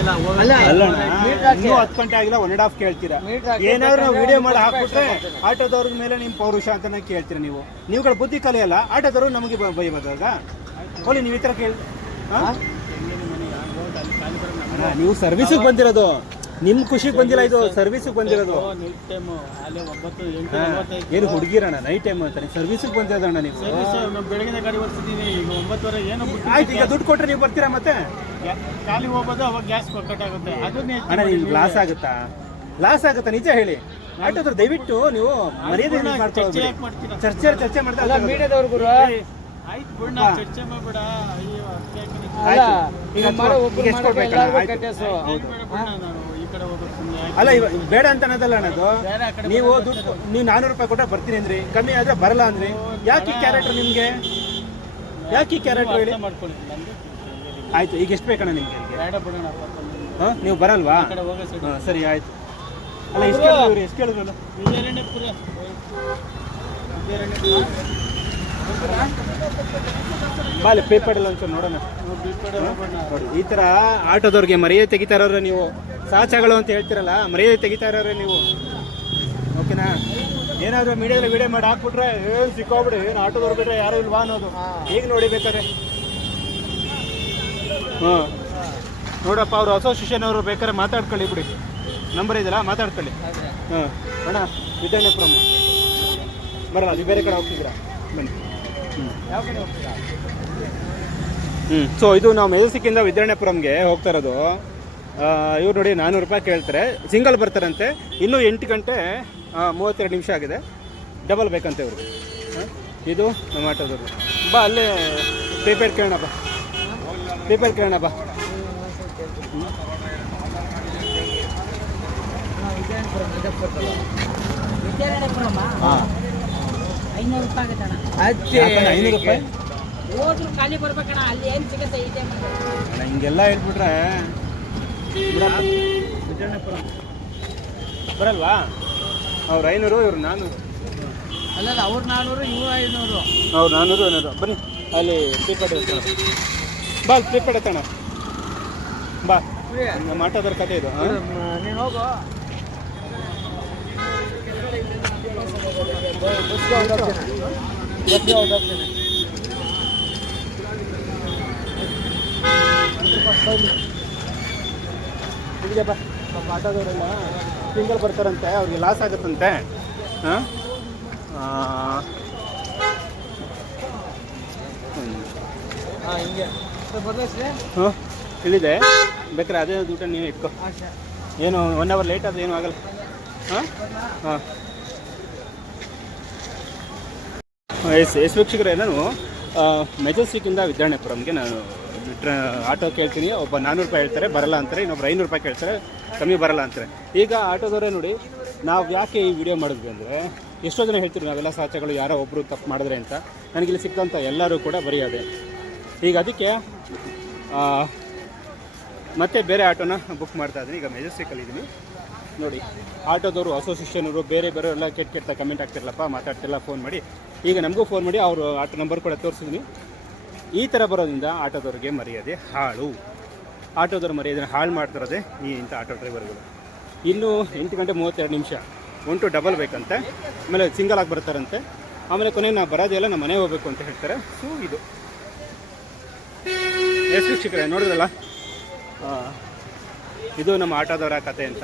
ಇನ್ನೂ 10 ಗಂಟೆ ಆಗಿಲ್ಲ 1.5 ಕೇಳ್ತೀರಾ. ಏನಾದ್ರು ನಾವು ವಿಡಿಯೋ ಮಾಡಿ ಹಾಕ್ಬಿಟ್ರೆ ಆಟೋದವ್ರ ಮೇಲೆ ನಿಮ್ಮ ಪೌರುಷ ಅಂತ ಕೇಳ್ತೀರಾ ನೀವು. ನೀವುಗಳ ಬುದ್ಧಿ ಕಲಿಯಲ್ಲ, ಆಟೋದವರು ನಮಗೆ ಬೈಬೋದಾಗ ಹೋಲಿ ನೀವು ಈ ಥರ ಕೇಳಿ. ನೀವು ಸರ್ವಿಸಿಗೆ ಬಂದಿರೋದು, ನಿಮ್ಮ ಖುಷಿಗೆ ಬಂದಿಲ್ಲ, ಇದು ಸರ್ವಿಸಿಗೆ ಬಂದಿರೋದು. ಏನು ಹುಡುಗಿರಣ್ಣ ನೈಟ್ ಟೈಮ್ ಅಂತಾನೆ ಸರ್ವಿಸಿಗೆ ಬಂದಿರೋದಣ್ಣ ನೀವು. ಬೆಳಗಿನ ಗಾಡಿ ಓಡಿಸಿದ್ದೀನಿ, ಈಗ 9:30 ಏನು ಆಯ್ತು. ಈಗ ದುಡ್ಡು ಕೊಟ್ಟರೆ ನೀವು ಬರ್ತೀರಾ ಮತ್ತೆ? ಖಾಲಿ ಹೋಗೋದು, ಅವಾಗ ಗ್ಯಾಸ್ ಕಟ್ ಆಗುತ್ತೆ. ಅದನ್ನೇ ಅಣ್ಣ ನಿಮ್ಗೆ ಲಾಸ್ ಆಗುತ್ತಾ? ಲಾಸ್ ಆಗುತ್ತಾ? ನಿಜ ಹೇಳಿ ಆಟೋದ್ರು. ದಯವಿಟ್ಟು ನೀವು ಮರ್ಯಾದೆ ಚರ್ಚೆ ಮಾಡ್ತಾ ಮೀಡಿಯಾದವ್ರಿಗೂ ಆಯ್ತು ಬಿಡ, ಚರ್ಚೆ ಮಾಡ್ಬೇಡ. ಅಲ್ಲ ಬೇಡ ಅಂತ ಅನ್ನೋದಲ್ಲ ಅನ್ನೋದು. ನೀವು ದುಡ್ಡು ನೀವು 400 ರೂಪಾಯಿ ಕೊಟ್ಟ ಬರ್ತೀನಿ ಅಂದ್ರಿ, ಕಮ್ಮಿ ಆದ್ರೆ ಬರಲ್ಲ ಅಂದ್ರಿ. ಯಾಕೆ ಕ್ಯಾರೆಕ್ಟರ್ ನಿಮ್ಗೆ? ಯಾಕೆ ಕ್ಯಾರೆಕ್ಟರ್ ಹೇಳಿ? ಆಯ್ತು, ಈಗ ಎಷ್ಟು ಬೇಕಣ್ಣ ನಿಮ್ಗೆ? ನೀವು ಬರಲ್ವಾ? ಸರಿ ಆಯ್ತು. ಅಲ್ಲ ಎಷ್ಟು ಕೇಳಿದ್ರಲ್ಲ? ಬಾಲಿ ಪೇಪರ್ ಎಲ್ಲ ಒಂಚೂರು ನೋಡೋಣ. ನೋಡಿ ಈ ಥರ ಆಟೋದವ್ರಿಗೆ ಮರ್ಯಾದೆ ತೆಗಿತಾ ಇರೋರು ನೀವು. ಸಾಚಗಳು ಅಂತ ಹೇಳ್ತಿರಲ್ಲ, ಮರ್ಯಾದೆ ತೆಗಿತಾ ಇರೋರೆ ನೀವು. ಓಕೆನಾ? ಏನಾದರೂ ಮೀಡಿಯಾದಲ್ಲಿ ವಿಡಿಯೋ ಮಾಡಿ ಹಾಕ್ಬಿಟ್ರೆ ಏನು ಸಿಕ್ಕೋಬಿಡಿ, ಏನು ಆಟೋದವ್ರು ಬಿಟ್ರೆ ಯಾರು ಇಲ್ವಾ ಅನ್ನೋದು. ಈಗ ನೋಡಿ ಬೇಕಾದ್ರೆ ನೋಡಪ್ಪ, ಅವರು ಅಸೋಸಿಯೇಷನ್ ಅವರು ಬೇಕಾದ್ರೆ ಮಾತಾಡ್ಕೊಳ್ಳಿ ಬಿಡಿ. ನಂಬರ್ ಇದೆಯಲ್ಲ, ಮಾತಾಡ್ಕೊಳ್ಳಿ. ಅಣ್ಣ ವಿದ್ಯಾನಪುರಂ ಬರಲ್ಲ, ನೀವು ಬೇರೆ ಕಡೆ ಹೋಗ್ತಿದ್ದೀರಾ? ಬನ್ನಿ. ಯಾವ ಕಡೆ ಹೋಗ್ತೀರಾ? ಸೊ ಇದು ನಾವು ಮೆಜೆಸ್ಟಿಕ್ಕಿಂದ ವಿದ್ಯಾನಪುರಂಗೆ ಹೋಗ್ತಾ ಇರೋದು. ಇವ್ರು ನೋಡಿ 400 ರೂಪಾಯಿ ಕೇಳ್ತಾರೆ. ಸಿಂಗಲ್ ಬರ್ತಾರಂತೆ. ಇನ್ನೂ 8 ಗಂಟೆ 32 ನಿಮಿಷ ಆಗಿದೆ. ಡಬಲ್ ಬೇಕಂತೆ ಇವ್ರಿಗೆ. ಇದು ನಮ್ಮ ಆಟೋದವರು. ಬಾ ಅಲ್ಲೇ ಪ್ರೀಪೇಡ್ ಕೇಳೋಣ ಬಾ, ಪ್ರೀಪೇಡ್ ಕೇಳೋಣ ಬಾ. ಹಾಂ 500 ರೂಪಾಯಿ ಆಗುತ್ತಣ್ಣ. 500 ರೂಪಾಯಿ ಹೋದ್ರು ಖಾಲಿ ಬರ್ಬೇಕಣ್ಣ. ಅಲ್ಲಿ ಏನು ಸಿಗುತ್ತೆ ಇದೆ ಅಣ್ಣ, ಹಿಂಗೆಲ್ಲ ಹೇಳ್ಬಿಟ್ರೆ ಬರಲ್ವಾ? ಅವ್ರು 500, ಇವ್ರು 400. ಅಲ್ಲ ಅವ್ರು 400, ಇವ್ರು 500. ಅವ್ರು 400 500. ಬನ್ನಿ ಅಲ್ಲಿ ಪ್ರೀಪೇಡ್ ಎತ್ತೋಣ. ಬಾ ಪ್ರೀಪೇಡ್ ಎತ್ತೋಣ ಬಾ. ನಮ್ಮ ಆಟೋದವ್ರ ಕತೆ ಇದು. ನೀನು ಹೋಗು. ಇಲ್ಲಿಗೆಪ್ಪ ಆಟೋದವರೆಲ್ಲ ಸಿಂಗಲ್ ಬರ್ತಾರಂತೆ, ಅವ್ರಿಗೆ ಲಾಸ್ ಆಗುತ್ತಂತೆ. ಹಾಂ ಹಿಂಗೆ ಹಾಂ ಇಲ್ಲಿದೆ, ಬೇಕಾದ್ರೆ ಅದೇ ಊಟ ನೀವು ಇಟ್ಕೊ. ಏನು 1 ಅವರ್ ಲೇಟ್ ಆದರೆ ಏನೂ ಆಗಲ್ಲ. ಹಾಂ ಹಾಂ ಎಸ್ ವೀಕ್ಷಕರೇ, ನಾನು ಮೆಜೆಸ್ಟಿಕ್ಕಿಂದ ವಿದ್ಯಾನಪುರಂಗೆ ನಾನು ಆಟೋ ಕೇಳ್ತೀನಿ. ಒಬ್ಬ 400 ರೂಪಾಯಿ ಹೇಳ್ತಾರೆ, ಬರಲ್ಲ ಅಂತಾರೆ. ಇನ್ನೊಬ್ರು 500 ರೂಪಾಯಿ ಕೇಳ್ತಾರೆ, ಕಮ್ಮಿ ಬರಲ್ಲ ಅಂತಾರೆ. ಈಗ ಆಟೋದವರೇ ನೋಡಿ, ನಾವು ಯಾಕೆ ಈ ವಿಡಿಯೋ ಮಾಡಿದ್ವಿ ಅಂದರೆ, ಎಷ್ಟೋ ಜನ ಹೇಳ್ತೀವಿ ನಾವೆಲ್ಲ ಸಾಚಗಳು ಯಾರೋ ಒಬ್ಬರು ತಪ್ಪು ಮಾಡಿದ್ರೆ ಅಂತ. ನನಗಿಲ್ಲಿ ಸಿಕ್ಕಂಥ ಎಲ್ಲರೂ ಕೂಡ ಬರೆಯೋದೆ. ಈಗ ಅದಕ್ಕೆ ಮತ್ತೆ ಬೇರೆ ಆಟೋನ ಬುಕ್ ಮಾಡ್ತಾ ಇದ್ದೀನಿ. ಈಗ ಮೆಜೆಸ್ಟಿಕಲ್ಲಿದ್ದೀನಿ ನೋಡಿ. ಆಟೋದವರು ಅಸೋಸಿಯೇಷನವರು ಬೇರೆ ಎಲ್ಲ ಕೆಟ್ಟ ಕಮೆಂಟ್ ಆಗ್ತಿರಲ್ಲಪ್ಪ, ಮಾತಾಡ್ತಿಲ್ಲ, ಫೋನ್ ಮಾಡಿ. ಈಗ ನಮಗೂ ಫೋನ್ ಮಾಡಿ ಅವರು ಆಟೋ ನಂಬರ್ ಕೂಡ ತೋರಿಸಿದ್ದೀನಿ. ಈ ಥರ ಬರೋದ್ರಿಂದ ಆಟೋದವ್ರಿಗೆ ಮರ್ಯಾದೆ ಹಾಳು. ಆಟೋದವ್ರ ಮರ್ಯಾದೆ ಹಾಳು ಮಾಡ್ತಿರೋದೆ ಈ ಇಂಥ ಆಟೋ ಡ್ರೈವರ್ಗಳು. ಇನ್ನೂ 8 ಗಂಟೆ 32 ನಿಮಿಷ. 1 to ಡಬಲ್ ಬೇಕಂತೆ, ಆಮೇಲೆ ಸಿಂಗಲ್ ಆಗಿ ಬರ್ತಾರಂತೆ. ಆಮೇಲೆ ಕೊನೆಗೆ ನಾವು ಬರೋದೇ ಇಲ್ಲ, ನಮ್ಮ ಮನೆಗೆ ಹೋಗಬೇಕು ಅಂತ ಹೇಳ್ತಾರೆ. ಸೊ ಇದು ಎಸ್ ವೀಕ್ಷಕರೇ, ನೋಡಿದ್ರಲ್ಲ, ಇದು ನಮ್ಮ ಆಟೋದವರ ಕತೆ ಅಂತ.